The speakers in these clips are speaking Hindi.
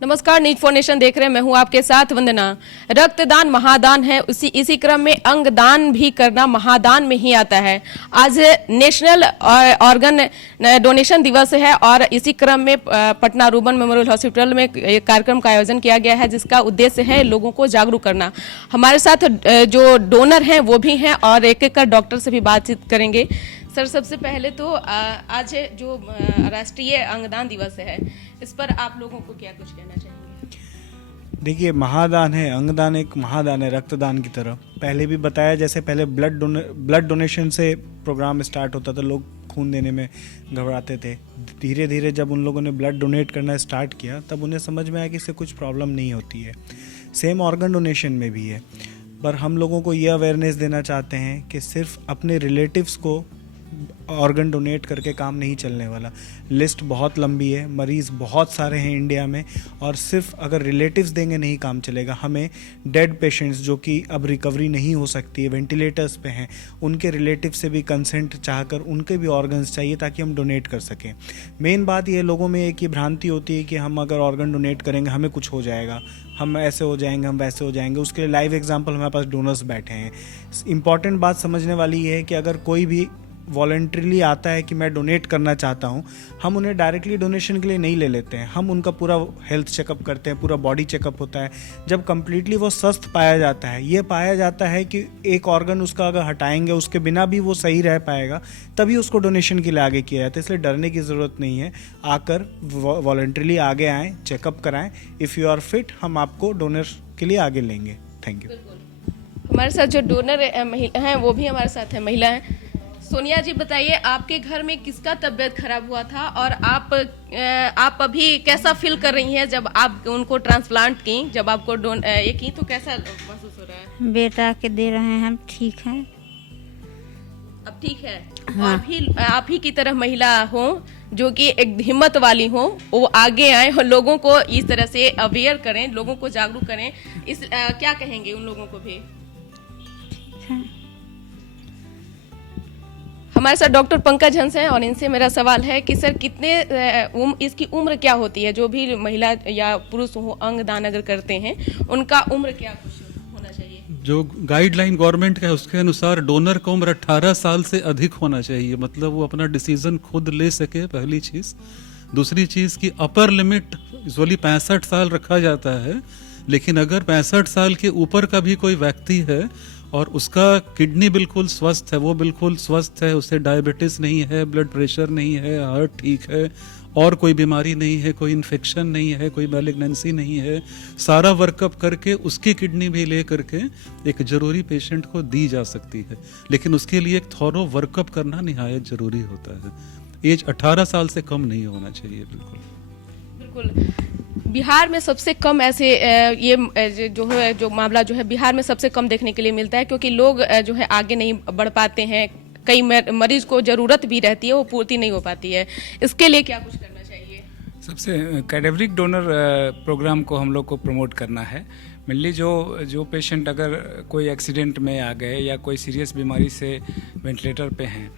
नमस्कार, न्यूज फॉर नेशन देख रहे हैं। मैं हूं आपके साथ वंदना। रक्तदान महादान है, इसी क्रम में अंगदान भी करना महादान में ही आता है। आज नेशनल ऑर्गन डोनेशन दिवस है और इसी क्रम में पटना रूबन मेमोरियल हॉस्पिटल में एक कार्यक्रम का आयोजन किया गया है जिसका उद्देश्य है लोगों को जागरूक करना। हमारे साथ जो डोनर हैं वो भी हैं और एक एक कर डॉक्टर से भी बातचीत करेंगे। सर, सबसे पहले तो आज जो राष्ट्रीय अंगदान दिवस है, इस पर आप लोगों को क्या कुछ कहना चाहेंगे? देखिए, महादान है, अंगदान एक महादान है रक्तदान की तरह। पहले भी बताया, जैसे पहले ब्लड डोनेशन से प्रोग्राम स्टार्ट होता था, लोग खून देने में घबराते थे। धीरे धीरे जब उन लोगों ने ब्लड डोनेट करना स्टार्ट किया तब उन्हें समझ में आया कि इससे कुछ प्रॉब्लम नहीं होती है। सेम ऑर्गन डोनेशन में भी है, पर हम लोगों को ये अवेयरनेस देना चाहते हैं कि सिर्फ अपने रिलेटिव्स को ऑर्गन डोनेट करके काम नहीं चलने वाला। लिस्ट बहुत लंबी है, मरीज़ बहुत सारे हैं इंडिया में, और सिर्फ अगर रिलेटिव्स देंगे नहीं काम चलेगा। हमें डेड पेशेंट्स जो कि अब रिकवरी नहीं हो सकती है, वेंटिलेटर्स पे हैं, उनके रिलेटिव से भी कंसेंट चाहकर उनके भी ऑर्गन्स चाहिए ताकि हम डोनेट कर सकें। मेन बात ये, लोगों में एक ये भ्रांति होती है कि हम अगर ऑर्गन डोनेट करेंगे हमें कुछ हो जाएगा, हम ऐसे हो जाएंगे, हम वैसे हो जाएंगे। उसके लिए लाइव एग्जाम्पल हमारे पास डोनर्स बैठे हैं। इंपॉर्टेंट बात समझने वाली ये है कि अगर कोई भी वॉलंटरीली आता है कि मैं डोनेट करना चाहता हूं, हम उन्हें डायरेक्टली डोनेशन के लिए नहीं ले लेते हैं। हम उनका पूरा हेल्थ चेकअप करते हैं, पूरा बॉडी चेकअप होता है। जब कम्प्लीटली वो स्वस्थ पाया जाता है, ये पाया जाता है कि एक ऑर्गन उसका अगर हटाएंगे उसके बिना भी वो सही रह पाएगा, तभी उसको डोनेशन के लिए आगे किया जाता है। इसलिए डरने की ज़रूरत नहीं है। आकर वॉलंटरीली आगे आएँ, चेकअप कराएँ। इफ़ यू आर फिट, हम आपको डोनर के लिए आगे लेंगे। Thank you. हमारे साथ जो डोनर हैं वो भी हमारे साथ है, महिला हैं। सोनिया जी, बताइए, आपके घर में किसका तबीयत खराब हुआ था और आप अभी कैसा फील कर रही हैं जब आप उनको ट्रांसप्लांट की, जब आपको ये की तो कैसा महसूस हो रहा है? बेटा के दे रहे हैं, हम ठीक हैं। अब ठीक है? हाँ। और आप ही की तरह महिला हो जो कि एक हिम्मत वाली हो, वो आगे आए और लोगों को इस तरह से अवेयर करें, लोगों को जागरूक करें। क्या कहेंगे उन लोगों को भी? हमारे साथ डॉक्टर पंकज हंस हैं और इनसे मेरा सवाल है कि सर, इसकी उम्र क्या होती है? जो भी महिला या पुरुष हो अंगदान अगर करते हैं, उनका उम्र क्या कुछ होना चाहिए? जो गाइडलाइन गवर्नमेंट का है उसके अनुसार डोनर का उम्र 18 साल से अधिक होना चाहिए। मतलब वो अपना डिसीजन खुद ले सके, पहली चीज़। दूसरी चीज़ की अपर लिमिट यूजुअली 65 साल रखा जाता है, लेकिन अगर 65 साल के ऊपर का भी कोई व्यक्ति है और उसका किडनी बिल्कुल स्वस्थ है, वो बिल्कुल स्वस्थ है, उसे डायबिटीज नहीं है, ब्लड प्रेशर नहीं है, हार्ट ठीक है, और कोई बीमारी नहीं है, कोई इन्फेक्शन नहीं है, कोई मैलिग्नेंसी नहीं है, सारा वर्कअप करके उसकी किडनी भी ले करके एक जरूरी पेशेंट को दी जा सकती है। लेकिन उसके लिए एक थॉरो वर्कअप करना निहायत जरूरी होता है। एज 18 साल से कम नहीं होना चाहिए। बिल्कुल। बिहार में सबसे कम ऐसे ये जो मामला जो है बिहार में सबसे कम देखने के लिए मिलता है, क्योंकि लोग जो है आगे नहीं बढ़ पाते हैं। कई मरीज को जरूरत भी रहती है, वो पूर्ति नहीं हो पाती है। इसके लिए क्या कुछ करना चाहिए? सबसे कैडेवरिक डोनर प्रोग्राम को हम लोग को प्रमोट करना है। मेनली जो पेशेंट अगर कोई एक्सीडेंट में आ गए या कोई सीरियस बीमारी से वेंटिलेटर पे हैं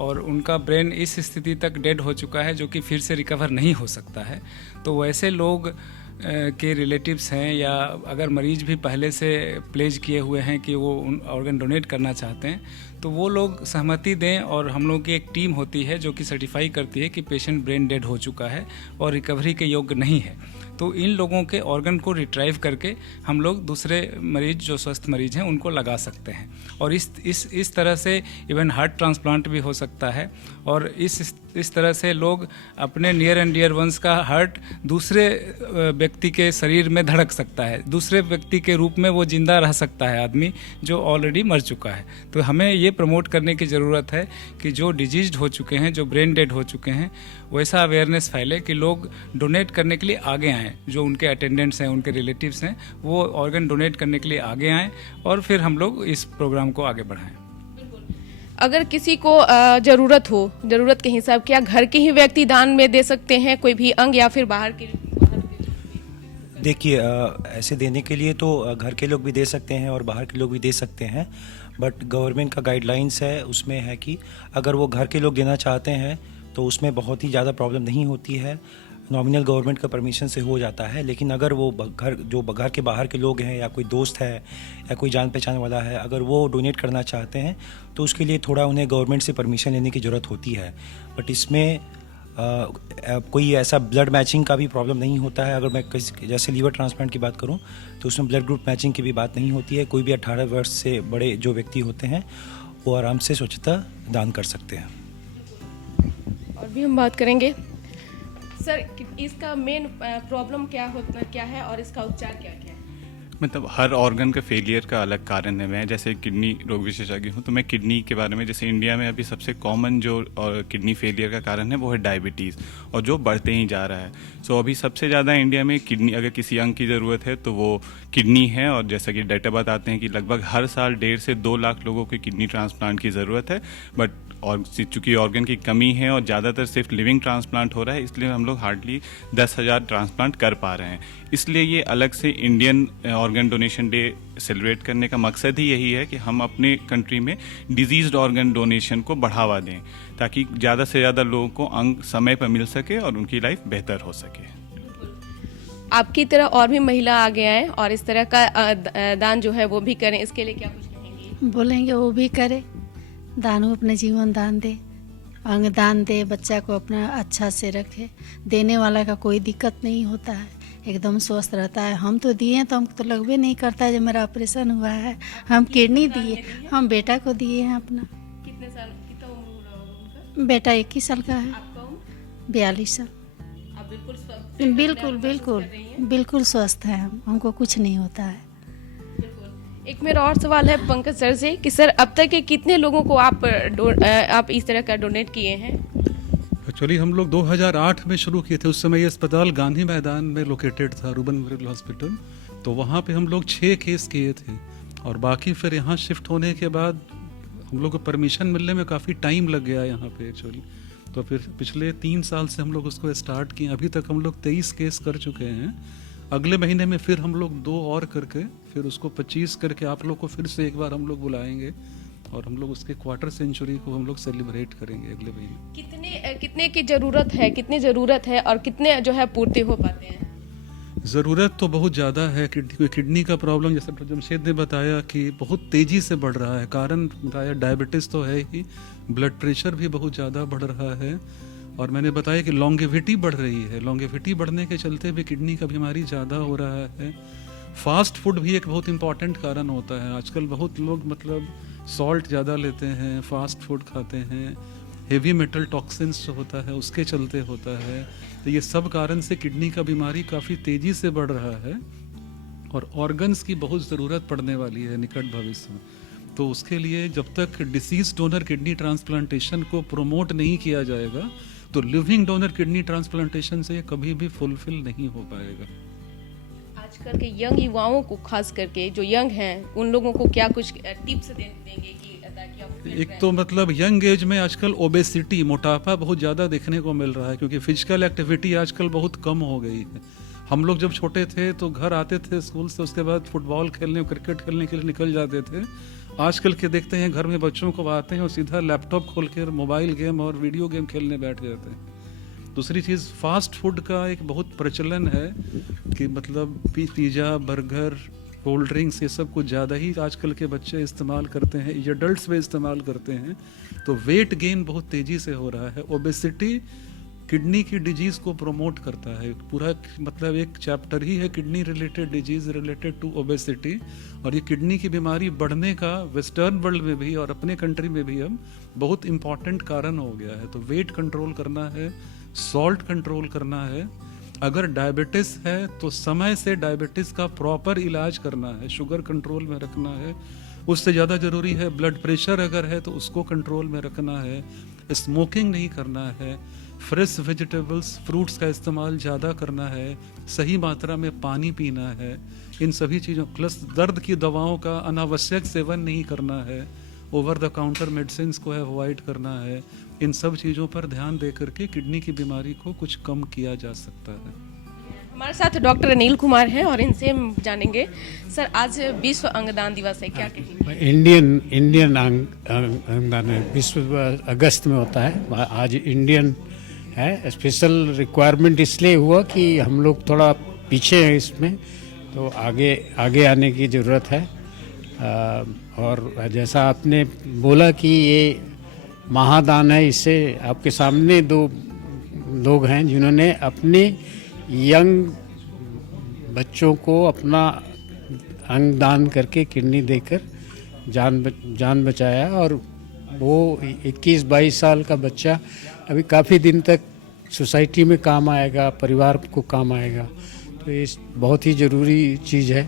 और उनका ब्रेन इस स्थिति तक डेड हो चुका है जो कि फिर से रिकवर नहीं हो सकता है, तो वैसे लोग के रिलेटिव्स हैं या अगर मरीज भी पहले से प्लेज किए हुए हैं कि वो ऑर्गन डोनेट करना चाहते हैं, तो वो लोग सहमति दें और हम लोग की एक टीम होती है जो कि सर्टिफाई करती है कि पेशेंट ब्रेन डेड हो चुका है और रिकवरी के योग्य नहीं है। तो इन लोगों के ऑर्गन को रिट्राइव करके हम लोग दूसरे मरीज जो स्वस्थ मरीज हैं उनको लगा सकते हैं। और इस तरह से इवन हार्ट ट्रांसप्लांट भी हो सकता है। और इस तरह से लोग अपने नियर एंड डियर वंस का हार्ट दूसरे व्यक्ति के शरीर में धड़क सकता है, दूसरे व्यक्ति के रूप में वो जिंदा रह सकता है आदमी जो ऑलरेडी मर चुका है। तो हमें ये प्रमोट करने की ज़रूरत है कि जो डिजीज्ड हो चुके हैं, जो ब्रेन डेड हो चुके हैं, वैसा अवेयरनेस फैले कि लोग डोनेट करने के लिए आगे आएँ। जो उनके अटेंडेंट्स हैं, उनके रिलेटिव्स हैं, वो ऑर्गन डोनेट करने के लिए आगे आएँ और फिर हम लोग इस प्रोग्राम को आगे बढ़ाएं। अगर किसी को जरूरत हो, जरूरत के हिसाब, क्या घर के ही व्यक्ति दान में दे सकते हैं कोई भी अंग, या फिर बाहर के? देखिए, ऐसे देने के लिए तो घर के लोग भी दे सकते हैं और बाहर के लोग भी दे सकते हैं, बट गवर्नमेंट का गाइडलाइंस है, उसमें है कि अगर वो घर के लोग देना चाहते हैं तो उसमें बहुत ही ज़्यादा प्रॉब्लम नहीं होती है। नॉमिनल गवर्नमेंट का परमिशन से हो जाता है, लेकिन अगर वो घर के बाहर के लोग हैं या कोई दोस्त है या कोई जान पहचान वाला है, अगर वो डोनेट करना चाहते हैं तो उसके लिए थोड़ा उन्हें गवर्नमेंट से परमिशन लेने की ज़रूरत होती है। बट इसमें कोई ऐसा ब्लड मैचिंग का भी प्रॉब्लम नहीं होता है। अगर मैं जैसे लीवर ट्रांसप्लांट की बात करूं तो उसमें ब्लड ग्रुप मैचिंग की भी बात नहीं होती है। कोई भी 18 वर्ष से बड़े जो व्यक्ति होते हैं वो आराम से स्वच्छता दान कर सकते हैं। और भी हम बात करेंगे सर, इसका मेन प्रॉब्लम क्या है और इसका उपचार क्या क्या है? मतलब हर ऑर्गन का फेलियर का अलग कारण है। मैं जैसे किडनी रोग विशेषज्ञ हूँ, तो मैं किडनी के बारे में, जैसे इंडिया में अभी सबसे कॉमन जो किडनी फेलियर का कारण है वो है डायबिटीज़, और जो बढ़ते ही जा रहा है। सो अभी सबसे ज़्यादा इंडिया में किडनी, अगर किसी अंग की ज़रूरत है तो वो किडनी है। और जैसा कि डाटा बताते हैं कि लगभग हर साल 1.5 से 2 लाख लोगों की किडनी ट्रांसप्लांट की ज़रूरत है। बट और चूँकि ऑर्गन की कमी है और ज़्यादातर सिर्फ लिविंग ट्रांसप्लांट हो रहा है, इसलिए हम लोग हार्डली 10,000 ट्रांसप्लांट कर पा रहे हैं। इसलिए ये अलग से Indian organ donation day celebrate करने का मकसद ही यही है कि हम अपने कंट्री में डिजीज्ड ऑर्गन डोनेशन को बढ़ावा दें, ताकि ज़्यादा से ज़्यादा लोगों को अंग समय पर मिल सके और उनकी लाइफ बेहतर हो सके। आपकी तरह और भी महिला आगे आए और इस तरह का दान जो है वो भी करें, इसके लिए क्या कुछ कहेंगी? बोलेंगे वो भी करे, दान हो, अपने जीवन दान दे, अंग दान दे, बच्चा को अपना अच्छा से रखे। देने वाला का कोई दिक्कत नहीं होता है, एकदम स्वस्थ रहता है। हम तो दिए हैं तो हमको तो लगभग नहीं करता है जब मेरा ऑपरेशन हुआ है। हम किडनी दिए, हम बेटा को दिए हैं अपना। कितने साल, कितना उम्र हो रहा होगा उनका? बेटा 21 साल का है। आपका उम्र? 42 साल। आप बिल्कुल स्वस्थ? बिल्कुल स्वस्थ है हम, हमको कुछ नहीं होता है। एक मेरा और सवाल है पंकज सर से कि सर अब तक के कितने लोगों को आप इस तरह का डोनेट किए हैं? एक्चुअली हम लोग 2008 में शुरू किए थे। उस समय ये अस्पताल गांधी मैदान में लोकेटेड था, रूबन मेमोरियल हॉस्पिटल। तो वहाँ पे हम लोग 6 केस किए थे, और बाकी फिर यहाँ शिफ्ट होने के बाद हम लोग को परमिशन मिलने में काफ़ी टाइम लग गया यहाँ पे एक्चुअली। तो फिर पिछले 3 साल से हम लोग उसको स्टार्ट किए। अभी तक हम लोग 23 केस कर चुके हैं। अगले महीने में फिर हम लोग 2 और करके फिर उसको 25 करके आप लोग को फिर से एक बार हम लोग बुलाएंगे, और हम लोग उसके क्वार्टर सेंचुरी को हम लोग सेलिब्रेट करेंगे अगले महीने। कितने की जरूरत है, कितनी जरूरत है और कितने जो है पूर्ति हो पाते हैं? ज़रूरत तो बहुत ज़्यादा है। किडनी का प्रॉब्लम जैसे जमशेद ने बताया कि बहुत तेज़ी से बढ़ रहा है। कारण बताया डायबिटीज़ तो है ही, ब्लड प्रेशर भी बहुत ज़्यादा बढ़ रहा है, और मैंने बताया कि लॉन्गेविटी बढ़ रही है। लॉन्गेविटी बढ़ने के चलते भी किडनी का बीमारी ज़्यादा हो रहा है। फास्ट फूड भी एक बहुत इंपॉर्टेंट कारण होता है। आजकल बहुत लोग मतलब सॉल्ट ज़्यादा लेते हैं, फास्ट फूड खाते हैं, हेवी मेटल टॉक्सिन्स जो होता है उसके चलते होता है। तो ये सब कारण से किडनी का बीमारी काफ़ी तेज़ी से बढ़ रहा है, और ऑर्गन्स की बहुत ज़रूरत पड़ने वाली है निकट भविष्य में। तो उसके लिए जब तक डिसीज डोनर किडनी ट्रांसप्लांटेशन को प्रमोट नहीं किया जाएगा, तो लिविंग डोनर किडनी ट्रांसप्लांटेशन से कभी भी फुलफिल नहीं हो पाएगा। आजकल के यंग युवाओं को, खास करके जो यंग हैं, उन लोगों को क्या कुछ टिप्स देंगे कि ताकि आप? एक तो मतलब यंग एज में आजकल ओबेसिटी, मोटापा बहुत ज़्यादा देखने को मिल रहा है, क्योंकि फिजिकल एक्टिविटी आजकल बहुत कम हो गई है। हम लोग जब छोटे थे तो घर आते थे स्कूल से, उसके बाद फुटबॉल खेलने, क्रिकेट खेलने के लिए निकल जाते थे। आजकल के देखते हैं घर में बच्चों को आते हैं और सीधा लैपटॉप खोल कर मोबाइल गेम और वीडियो गेम खेलने बैठ जाते हैं। दूसरी चीज़, फास्ट फूड का एक बहुत प्रचलन है कि मतलब पिज़्ज़ा, बर्गर, कोल्ड ड्रिंक्स, ये सब कुछ ज़्यादा ही आजकल के बच्चे इस्तेमाल करते हैं, ये एडल्ट्स में इस्तेमाल करते हैं। तो वेट गेन बहुत तेज़ी से हो रहा है। ओबेसिटी किडनी की डिजीज़ को प्रमोट करता है। पूरा मतलब एक चैप्टर ही है kidney related disease related to obesity, और ये किडनी की बीमारी बढ़ने का वेस्टर्न वर्ल्ड में भी और अपने कंट्री में भी हम बहुत इम्पॉर्टेंट कारण हो गया है। तो वेट कंट्रोल करना है, सॉल्ट कंट्रोल करना है। अगर डायबिटीज़ है तो समय से डायबिटीज़ का प्रॉपर इलाज करना है, शुगर कंट्रोल में रखना है। उससे ज़्यादा ज़रूरी है ब्लड प्रेशर अगर है तो उसको कंट्रोल में रखना है। स्मोकिंग नहीं करना है, फ्रेश वेजिटेबल्स, फ्रूट्स का इस्तेमाल ज़्यादा करना है, सही मात्रा में पानी पीना है। इन सभी चीज़ों प्लस दर्द की दवाओं का अनावश्यक सेवन नहीं करना है, ओवर द काउंटर मेडिसिन को अवॉइड करना है। इन सब चीज़ों पर ध्यान दे करके किडनी की बीमारी को कुछ कम किया जा सकता है। हमारे साथ डॉक्टर अनिल कुमार हैं और इनसे हम जानेंगे। सर, आज विश्व अंगदान दिवस है, क्या कहेंगे? इंडियन अंगदान विश्व अगस्त में होता है। आज इंडियन है। स्पेशल रिक्वायरमेंट इसलिए हुआ कि हम लोग थोड़ा पीछे हैं इसमें, तो आगे आने की ज़रूरत है। और जैसा आपने बोला कि ये महादान है, इससे आपके सामने 2 लोग हैं जिन्होंने अपने यंग बच्चों को अपना अंग दान करके किडनी देकर जान बचाया। और वो 21-22 साल का बच्चा अभी काफ़ी दिन तक सोसाइटी में काम आएगा, परिवार को काम आएगा। तो ये बहुत ही ज़रूरी चीज़ है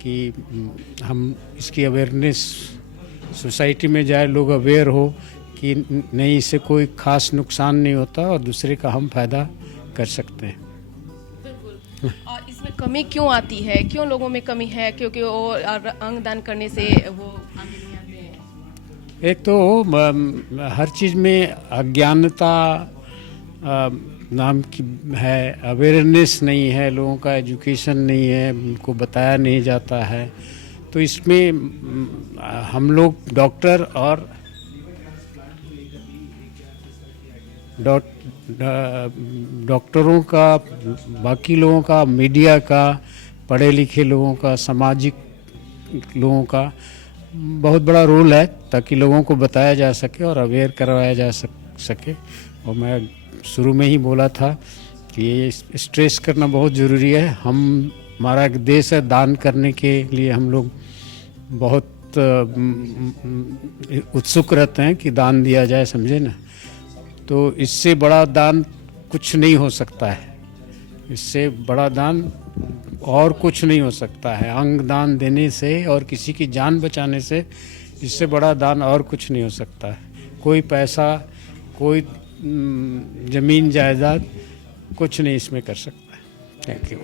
कि हम इसकी अवेयरनेस सोसाइटी में जाए, लोग अवेयर हो कि नहीं, इससे कोई ख़ास नुकसान नहीं होता और दूसरे का हम फायदा कर सकते हैं। और इसमें कमी क्यों आती है, क्यों लोगों में कमी है? क्योंकि वो अंगदान करने से वो आगे नहीं आते हैं। एक तो हर चीज़ में अज्ञानता नाम की है, अवेयरनेस नहीं है, लोगों का एजुकेशन नहीं है, उनको बताया नहीं जाता है। तो इसमें हम लोग डॉक्टर और डॉक्टरों का, बाकी लोगों का, मीडिया का, पढ़े लिखे लोगों का, सामाजिक लोगों का बहुत बड़ा रोल है, ताकि लोगों को बताया जा सके और अवेयर करवाया जा सके। और मैं शुरू में ही बोला था कि ये स्ट्रेस करना बहुत ज़रूरी है। हमारा एक देश है, दान करने के लिए हम लोग बहुत उत्सुक रहते हैं कि दान दिया जाए, समझे ना। तो इससे बड़ा दान कुछ नहीं हो सकता है, इससे बड़ा दान और कुछ नहीं हो सकता है। अंग दान देने से और किसी की जान बचाने से इससे बड़ा दान और कुछ नहीं हो सकता है। कोई पैसा, कोई ज़मीन जायदाद कुछ नहीं इसमें कर सकता है। Thank you.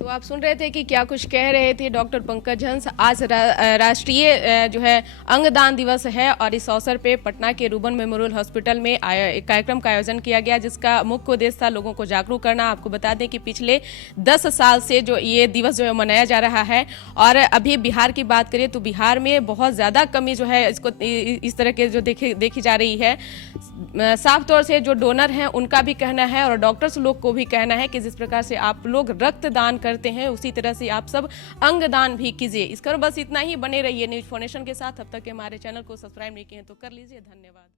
तो आप सुन रहे थे कि क्या कुछ कह रहे थे डॉक्टर पंकज हंस। आज राष्ट्रीय जो है अंगदान दिवस है और इस अवसर पे पटना के रूबन मेमोरियल हॉस्पिटल में एक कार्यक्रम का आयोजन किया गया, जिसका मुख्य उद्देश्य था लोगों को जागरूक करना। आपको बता दें कि पिछले 10 साल से जो ये दिवस जो है मनाया जा रहा है। और अभी बिहार की बात करें तो बिहार में बहुत ज़्यादा कमी जो है इसको इस तरह के जो देखी जा रही है। साफ तौर से जो डोनर हैं उनका भी कहना है और डॉक्टर्स लोग को भी कहना है कि जिस प्रकार से आप लोग रक्तदान करते हैं उसी तरह से आप सब अंगदान भी कीजिए। इस कर बस इतना ही। बने रहिए न्यूज़ फाउंडेशन के साथ। अब तक के हमारे चैनल को सब्सक्राइब नहीं किए तो कर लीजिए। धन्यवाद।